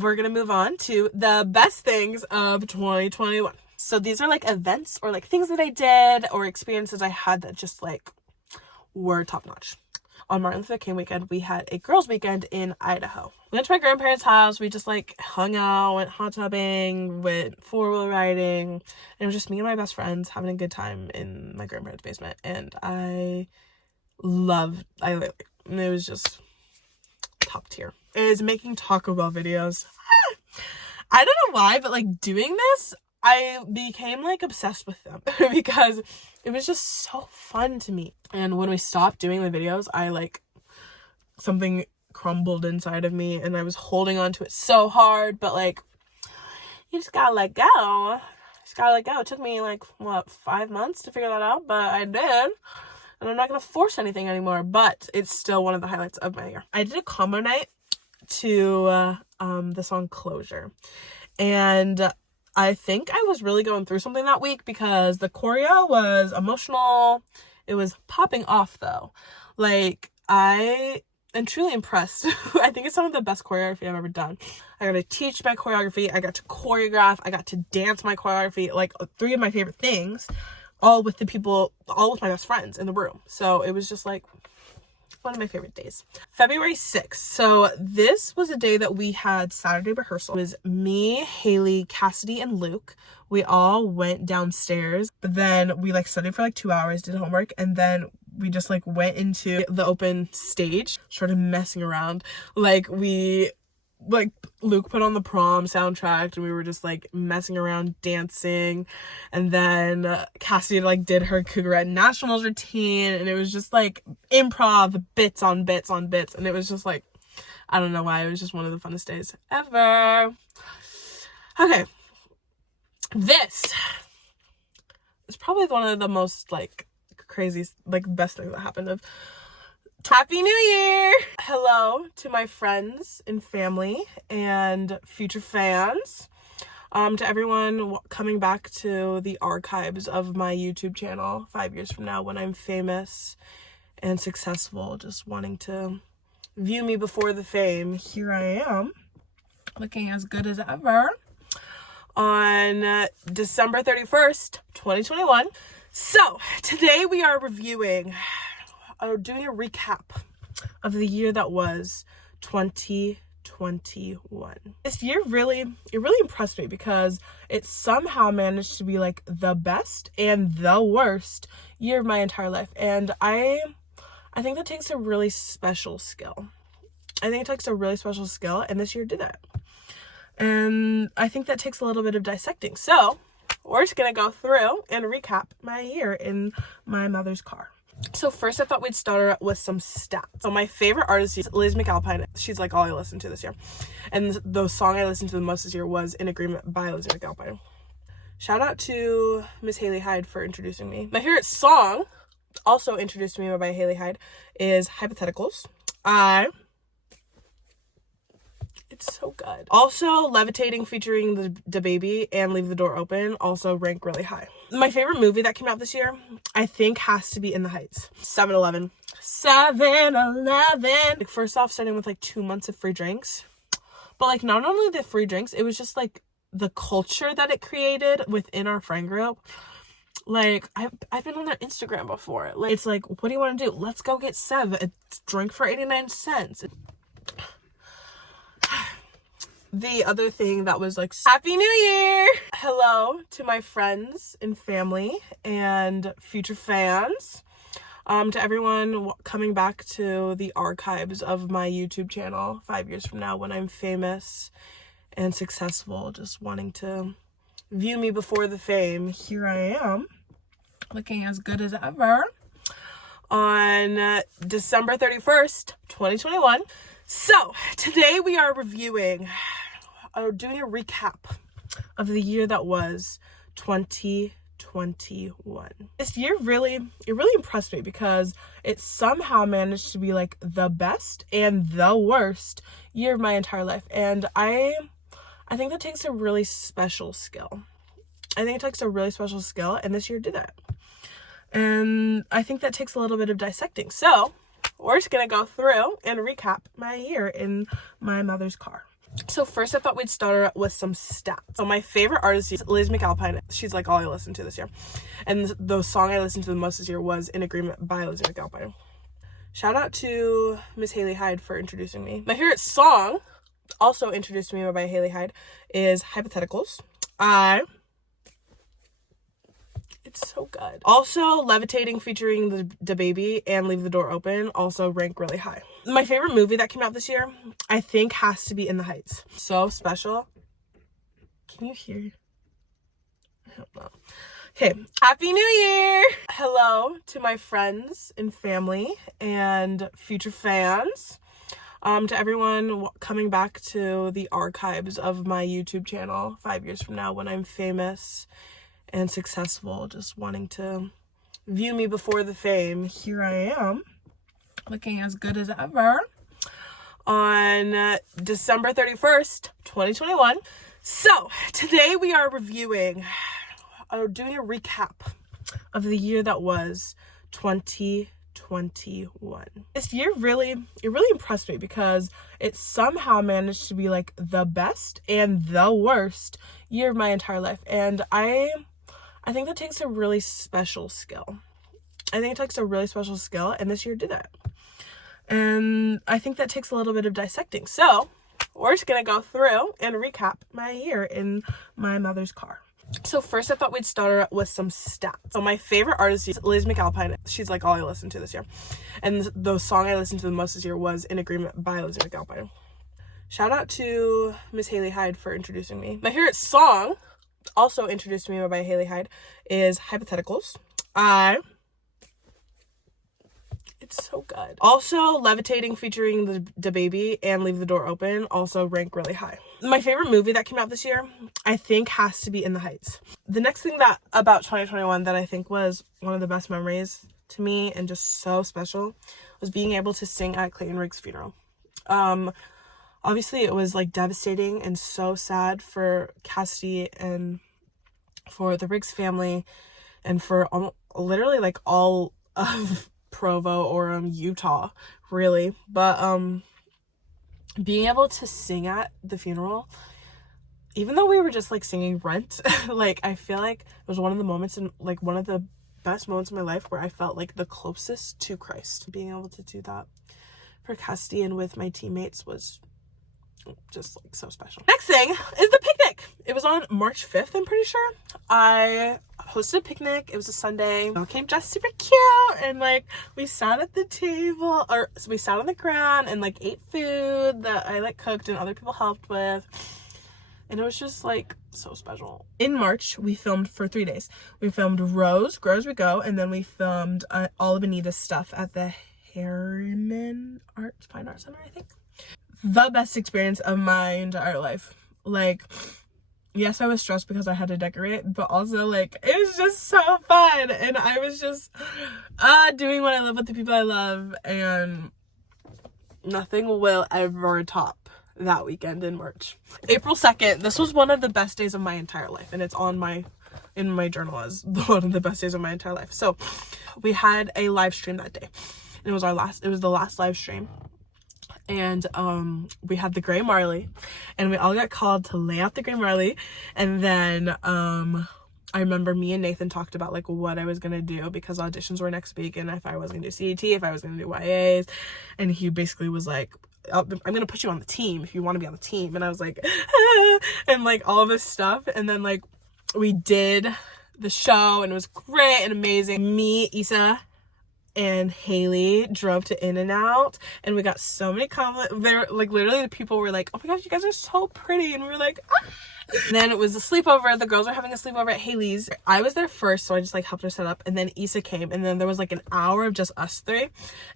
We're gonna move on to the best things of 2021. So these are like events or like things that I did or experiences I had that just like were top notch. On Martin Luther King weekend, we had a girls' weekend in Idaho. We went to my grandparents' house. We just like hung out, went hot tubbing, went four-wheel riding. And it was just me and my best friends having a good time in my grandparents' basement. And it was just top tier. Is making Taco Bell videos. I don't know why, but like doing this, I became like obsessed with them because it was just so fun to me. And when we stopped doing the videos, something crumbled inside of me and I was holding on to it so hard, but like you just gotta let go. It took me like 5 months to figure that out, but I did. And I'm not gonna force anything anymore, but it's still one of the highlights of my year. I did a combo night to the song Closure. And I think I was really going through something that week because the choreo was emotional. It was popping off though. Like, I am truly impressed. I think it's some of the best choreography I've ever done. I got to teach my choreography. I got to choreograph. I got to dance my choreography. Like, 3 of my favorite things, all with my best friends in the room. So it was just like one of my favorite days. February 6th. So this was a day that we had Saturday rehearsal. It was me, Haley, Cassidy, and Luke. We all went downstairs, but then we like studied for like 2 hours, did homework, and then we just like went into the open stage, started messing around. Luke put on the prom soundtrack and we were just like messing around, dancing. And then Cassidy like did her Cougarette Nationals routine, and it was just like improv, bits on bits on bits. And it was just like, I don't know why, it was just one of the funnest days ever. Okay. This is probably one of the most like crazy, like best things that happened of Happy New Year! Hello to my friends and family and future fans. To everyone coming back to the archives of my YouTube channel 5 years from now when I'm famous and successful, just wanting to view me before the fame. Here I am, looking as good as ever on December 31st, 2021. So, today we are doing a recap of the year that was 2021. This year really impressed me because it somehow managed to be like the best and the worst year of my entire life. And I think that takes a really special skill. And this year did it. And I think that takes a little bit of dissecting. So, we're just gonna go through and recap my year in my mother's car. So first I thought we'd start with some stats. So my favorite artist is Liz McAlpine. She's like all I listened to this year. And the song I listened to the most this year was In Agreement by Liz McAlpine. Shout out to Miss Haley Hyde for introducing me. My favorite song, also introduced to me by Haley Hyde, is Hypotheticals. It's so good. Also, Levitating featuring the DaBaby and Leave the Door Open also rank really high. My favorite movie that came out this year, I think, has to be In the Heights. 7-Eleven. Like, first off, starting with like 2 months of free drinks. But like, not only the free drinks, it was just like the culture that it created within our friend group. Like, I've been on their Instagram before. Like, it's like, what do you want to do? Let's go get Sev. It's drink for 89 cents. The other thing that was like, Happy New Year! Hello to my friends and family and future fans. To everyone coming back to the archives of my YouTube channel 5 years from now when I'm famous and successful, just wanting to view me before the fame. Here I am, looking as good as ever on December 31st, 2021. So, today we are doing a recap of the year that was 2021. This year really impressed me because it somehow managed to be like the best and the worst year of my entire life. And I think that takes a really special skill. And this year did it. And I think that takes a little bit of dissecting. So, we're just gonna go through and recap my year in my mother's car. So first I thought we'd start with some stats. So my favorite artist is Liz McAlpine. She's like all I listened to this year. And the song I listened to the most this year was In Agreement by Liz McAlpine. Shout out to Miss Haley Hyde for introducing me. My favorite song, also introduced to me by Haley Hyde, is Hypotheticals. It's so good. Also, Levitating featuring the DaBaby and Leave the Door Open also rank really high. My favorite movie that came out this year, I think, has to be In the Heights. So special. Can you hear? I don't know. Okay, Happy New Year! Hello to my friends and family and future fans. To everyone coming back to the archives of my YouTube channel 5 years from now when I'm famous and successful, just wanting to view me before the fame. Here I am, looking as good as ever on December 31st, 2021. So today we are reviewing, doing a recap of the year that was 2021. This year really impressed me because it somehow managed to be like the best and the worst year of my entire life. And I think that takes a really special skill. And this year did it. And I think that takes a little bit of dissecting. So we're just gonna go through and recap my year in my mother's car. So first I thought we'd start with some stats. So my favorite artist is Liz McAlpine. She's like all I listened to this year. And the song I listened to the most this year was In Agreement by Liz McAlpine. Shout out to Miss Haley Hyde for introducing me. My favorite song, also introduced to me by Haley Hyde, is Hypotheticals. It's so good. Also, Levitating featuring the DaBaby and Leave the Door Open also rank really high. My favorite movie that came out this year, I think, has to be In the Heights. The next thing about 2021 that I think was one of the best memories to me and just so special was being able to sing at Clayton Riggs' funeral. Obviously it was like devastating and so sad for Cassidy and for the Riggs family and for literally like all of Provo or Utah, really. But being able to sing at the funeral, even though we were just like singing Rent, like I feel like it was one of the moments in like one of the best moments in my life where I felt like the closest to Christ. Being able to do that for Cassidy and with my teammates was just like so special. Next thing is the picnic. It was on March 5th, I'm pretty sure. I hosted a picnic. It was a Sunday. I came dressed super cute and like we sat at the table, or so we sat on the ground and like ate food that I like cooked and other people helped with. And it was just like so special. In March, we filmed for 3 days. We filmed Rose, Grow As We Go, and then we filmed all of Anita's stuff at the Harriman Fine Arts Center, I think. The best experience of my entire life. Like, yes, I was stressed because I had to decorate, but also like it was just so fun and I was just doing what I love with the people I love, and nothing will ever top that weekend in March. April 2nd, this was one of the best days of my entire life, and it's in my journal as one of the best days of my entire life. So we had a live stream that day. It was the last live stream. And we had the Gray Marley, and we all got called to lay out the Gray Marley. And then I remember me and Nathan talked about like what I was gonna do because auditions were next week, and if I was gonna do CET, if I was gonna do YAs. And he basically was like, I'm gonna put you on the team if you want to be on the team. And I was like, ah, and like all this stuff. And then like we did the show and it was great and amazing. Me, Issa, and Haley drove to In-N-Out, and we got so many compliments. There, like literally the people were like, oh my gosh, you guys are so pretty, and we were like, ah. And then it was a sleepover. The girls were having a sleepover at Haley's. I was there first, so I just like helped her set up, and then Issa came, and then there was like an hour of just us three,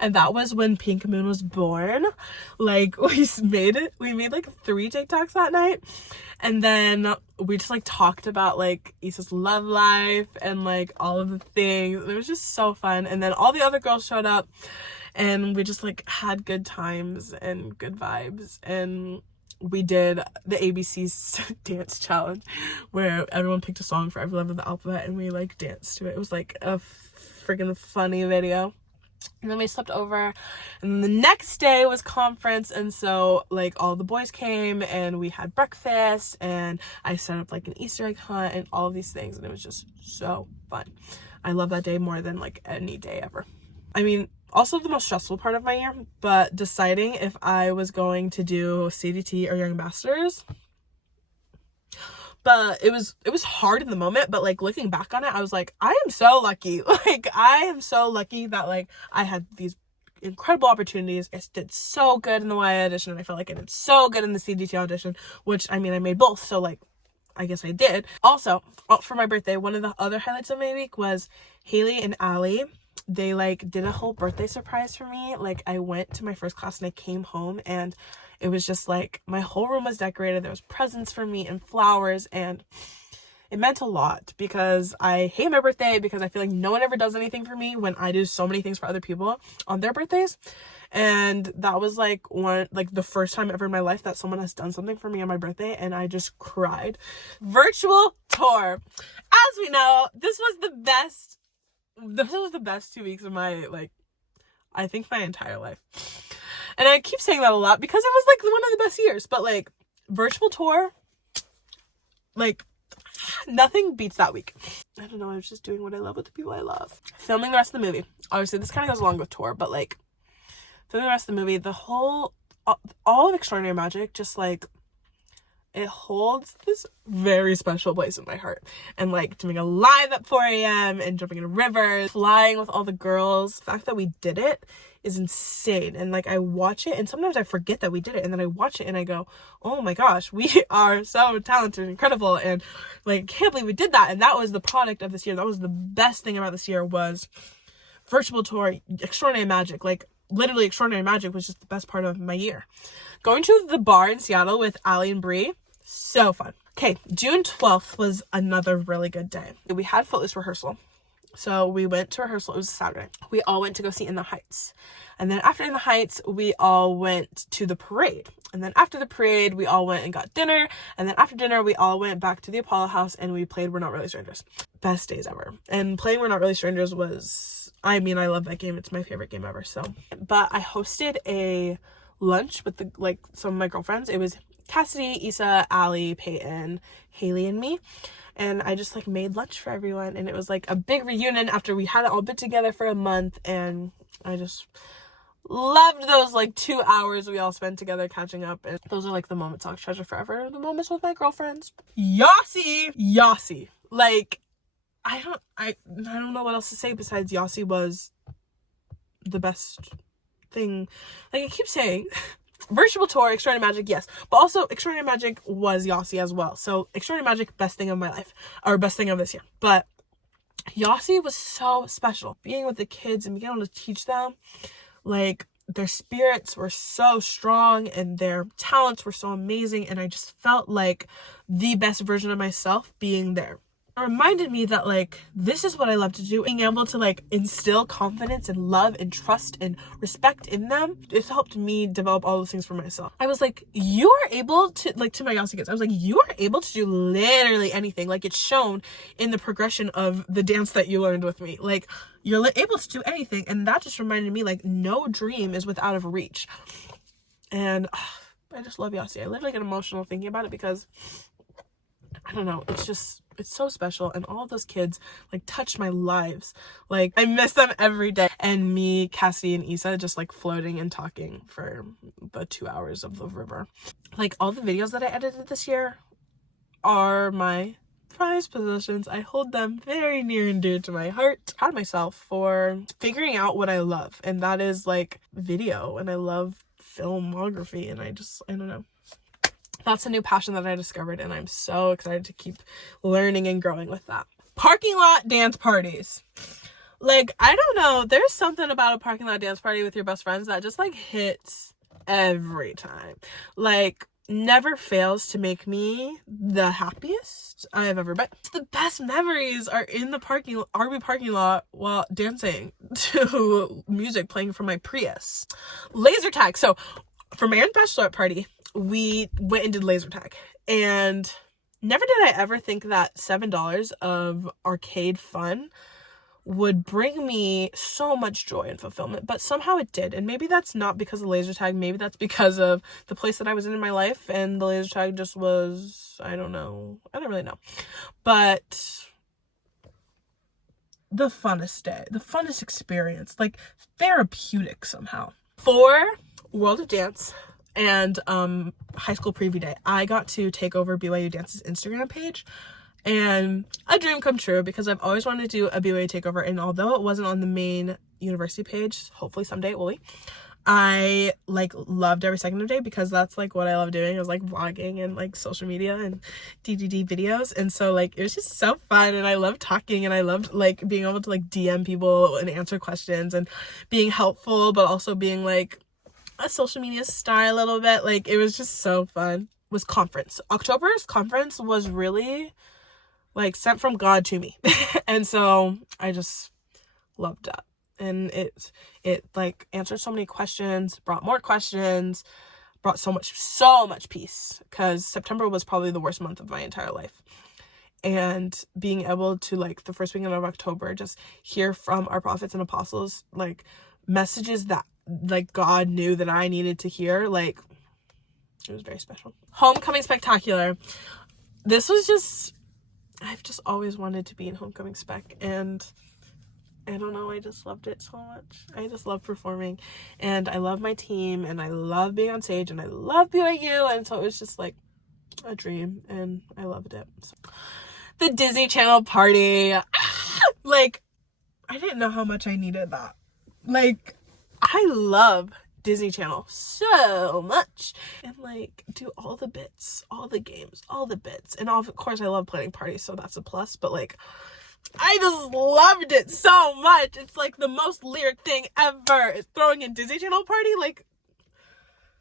and that was when Pink Moon was born. Like we made like 3 TikToks that night, and then we just like talked about like Issa's love life and like all of the things. It was just so fun. And then all the other girls showed up, and we just like had good times and good vibes. And we did the ABC's dance challenge where everyone picked a song for every letter of the alphabet and we like danced to it. It was like a freaking funny video. And then we slept over, and the next day was conference, and so like all the boys came and we had breakfast, and I set up like an Easter egg hunt and all of these things, and it was just so fun. I love that day more than like any day ever. I mean, also the most stressful part of my year, but deciding if I was going to do CDT or Young Ambassadors. But it was hard in the moment, but like looking back on it, I was like, I am so lucky. Like, I am so lucky that like I had these incredible opportunities. I did so good in the YA audition, and I felt like I did so good in the CDT audition, which I mean, I made both, so like I guess I did. Also, for my birthday, one of the other highlights of my week was Haley and Allie. They like did a whole birthday surprise for me. Like, I went to my first class and I came home, and it was just like my whole room was decorated. There was presents for me and flowers, and it meant a lot because I hate my birthday because I feel like no one ever does anything for me when I do so many things for other people on their birthdays. And that was like the first time ever in my life that someone has done something for me on my birthday, and I just cried. Virtual tour. As we know, this was the best 2 weeks of my, like, I think my entire life. And I keep saying that a lot because it was like one of the best years, but like virtual tour, like nothing beats that week. I don't know, I was just doing what I love with the people I love. Filming the rest of the movie. Obviously this kind of goes along with tour, but like filming the rest of the movie, all of Extraordinary Magic, just like it holds this very special place in my heart. And like doing a live at 4 a.m. and jumping in rivers, flying with all the girls. The fact that we did it is insane. And like I watch it and sometimes I forget that we did it, and then I watch it and I go, oh my gosh, we are so talented and incredible, and like can't believe we did that. And that was the product of this year. That was the best thing about this year, was virtual tour, Extraordinary Magic. Like literally Extraordinary Magic was just the best part of my year. Going to the bar in Seattle with Allie and Brie, so fun. Okay, June 12th was another really good day. We had Footloose rehearsal. So we went to rehearsal. It was a Saturday. We all went to go see In the Heights. And then after In the Heights, we all went to the parade. And then after the parade, we all went and got dinner. And then after dinner, we all went back to the Apollo House and we played We're Not Really Strangers. Best days ever. And playing We're Not Really Strangers was, I mean, I love that game. It's my favorite game ever. So, but I hosted a lunch with some of my girlfriends. It was Cassidy, Issa, Allie, Peyton, Haley, and me. And I just like made lunch for everyone, and it was like a big reunion after we had it all been together for a month, and I just loved those like 2 hours we all spent together catching up. And those are like the moments I'll treasure forever, the moments with my girlfriends. Yasi, like I don't know what else to say besides Yasi was the best thing. Like I keep saying, virtual tour, Extraordinary Magic, yes, but also Extraordinary Magic was Yasi as well. So Extraordinary Magic, best thing of my life, or best thing of this year. But Yasi was so special. Being with the kids and being able to teach them, like their spirits were so strong and their talents were so amazing, and I just felt like the best version of myself being there. It reminded me that like this is what I love to do. Being able to like instill confidence and love and trust and respect in them, it's helped me develop all those things for myself. I was like, you are able to, like, to my Yasi kids, I was like, you are able to do literally anything. Like it's shown in the progression of the dance that you learned with me. Like you're able to do anything, and that just reminded me like no dream is without of reach. And I just love Yasi. I literally get emotional thinking about it because I don't know, it's so special, and all of those kids like touched my lives. Like I miss them every day. And me, Cassie, and Issa just like floating and talking for the 2 hours of the river. Like all the videos that I edited this year are my prized possessions. I hold them very near and dear to my heart. Proud of myself for figuring out what I love, and that is like video, and I love filmography, and I don't know. That's a new passion that I discovered, and I'm so excited to keep learning and growing with that. Parking lot dance parties. Like, I don't know, there's something about a parking lot dance party with your best friends that just like hits every time. Like, never fails to make me the happiest I've ever been. The best memories are in the RV parking lot while dancing to music playing from my Prius. Laser tag. So for my bachelorette party, we went and did laser tag, and never did I ever think that $7 of arcade fun would bring me so much joy and fulfillment, but somehow it did. And maybe that's not because of laser tag, maybe that's because of the place that I was in my life, and the laser tag just was, I don't really know. But the funnest day, the funnest experience, like therapeutic somehow. For World of Dance and high school preview day, I got to take over BYU Dance's Instagram page, and a dream come true, because I've always wanted to do a BYU takeover, and although it wasn't on the main university page, hopefully someday it will be, I like loved every second of the day, because that's like what I love doing, is like vlogging and like social media and DDD videos. And so like it was just so fun, and I loved talking, and I loved like being able to like DM people and answer questions and being helpful, but also being like a social media star a little bit. Like it was just so fun. Was conference. October's conference was really like sent from God to me. And so I just loved that. And it like answered so many questions, brought more questions, brought so much peace, because September was probably the worst month of my entire life. And being able to like the first weekend of October just hear from our prophets and apostles like messages that like God knew that I needed to hear, like it was very special. Homecoming Spectacular. This was just, I've just always wanted to be in Homecoming Spec, and I don't know, I just loved it so much. I just love performing, and I love my team, and I love being on stage, and I love BYU, and so it was just like a dream, and I loved it. So. The Disney Channel party. Like, I didn't know how much I needed that. Like, I love Disney Channel so much, and like do all the bits, all the games, all the bits, and of course I love planning parties, so that's a plus. But like I just loved it so much. It's like the most lyric thing ever, is throwing a Disney Channel party. Like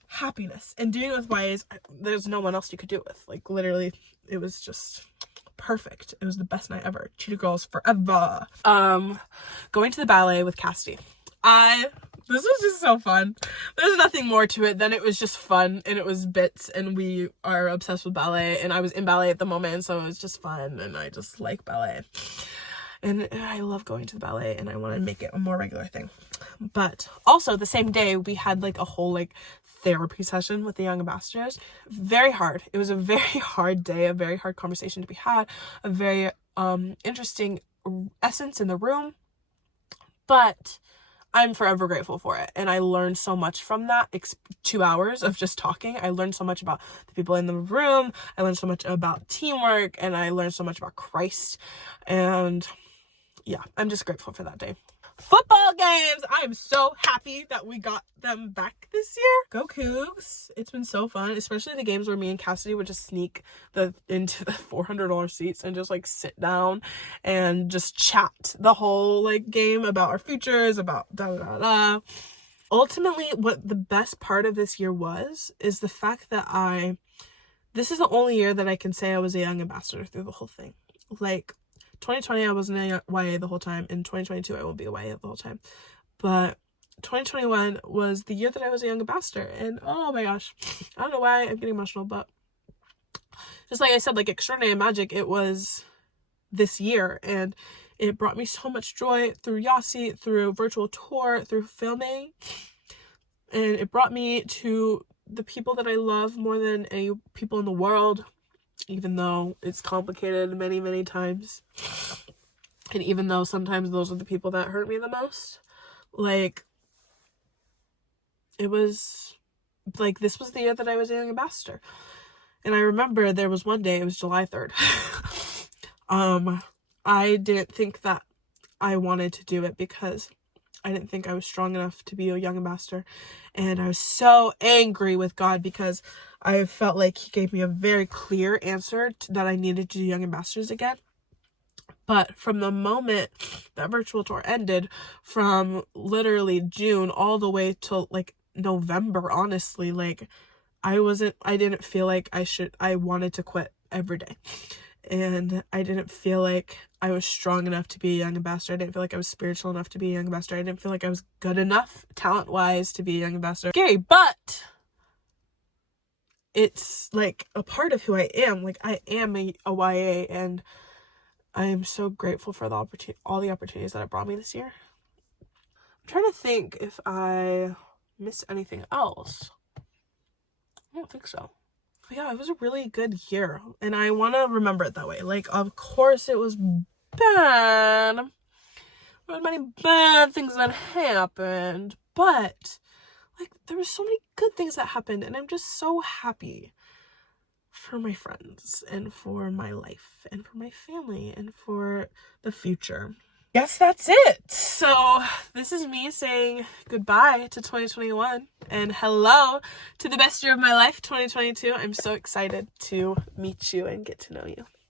happiness, and doing it with YAs, there's no one else you could do it with. Like literally it was just perfect. It was the best night ever. Cheetah Girls forever. Going to the ballet with Cassidy. This was just so fun. There's nothing more to it than it was just fun, and it was bits, and we are obsessed with ballet, and I was in ballet at the moment, so it was just fun, and I just like ballet. And I love going to the ballet, and I want to make it a more regular thing. But also the same day we had like a whole like therapy session with the Young Ambassadors. Very hard. It was a very hard day, a very hard conversation to be had, a very interesting essence in the room. But I'm forever grateful for it, and I learned so much from that 2 hours of just talking. I learned so much about the people in the room, I learned so much about teamwork, and I learned so much about Christ, and yeah, I'm just grateful for that day. Football games! I'm so happy that we got them back this year. Go Cougs! It's been so fun, especially the games where me and Cassidy would just sneak into the $400 seats and just like sit down and just chat the whole like game about our futures, about da-da-da-da. Ultimately, what the best part of this year is the fact that this is the only year that I can say I was a young ambassador through the whole thing. Like, 2020, I wasn't a YA the whole time. In 2022, I won't be a YA the whole time. But 2021 was the year that I was a young ambassador. And oh my gosh, I don't know why I'm getting emotional, but just like I said, like Extraordinary Magic, it was this year. And it brought me so much joy through Yasi, through virtual tour, through filming. And it brought me to the people that I love more than any people in the world. Even though it's complicated many, many times. And even though sometimes those are the people that hurt me the most. Like, it was, like, this was the year that I was a young ambassador. And I remember there was one day, it was July 3rd. I didn't think that I wanted to do it because I didn't think I was strong enough to be a young ambassador. And I was so angry with God because I felt like he gave me a very clear answer that I needed to do young ambassadors again. But from the moment that virtual tour ended, from literally June all the way till like November, honestly, like I didn't feel like I wanted to quit every day. And I didn't feel like I was strong enough to be a young ambassador. I didn't feel like I was spiritual enough to be a young ambassador. I didn't feel like I was good enough talent-wise to be a young ambassador. Scary, but it's like a part of who I am. Like I am a YA, and I am so grateful for all the opportunities that it brought me this year. I'm trying to think if I missed anything else. I don't think so. But yeah, it was a really good year, and I want to remember it that way. Like, of course it was bad. There were many bad things that happened, but like there were so many good things that happened, and I'm just so happy for my friends and for my life and for my family and for the future. Yes, that's it. So this is me saying goodbye to 2021 and hello to the best year of my life, 2022. I'm so excited to meet you and get to know you.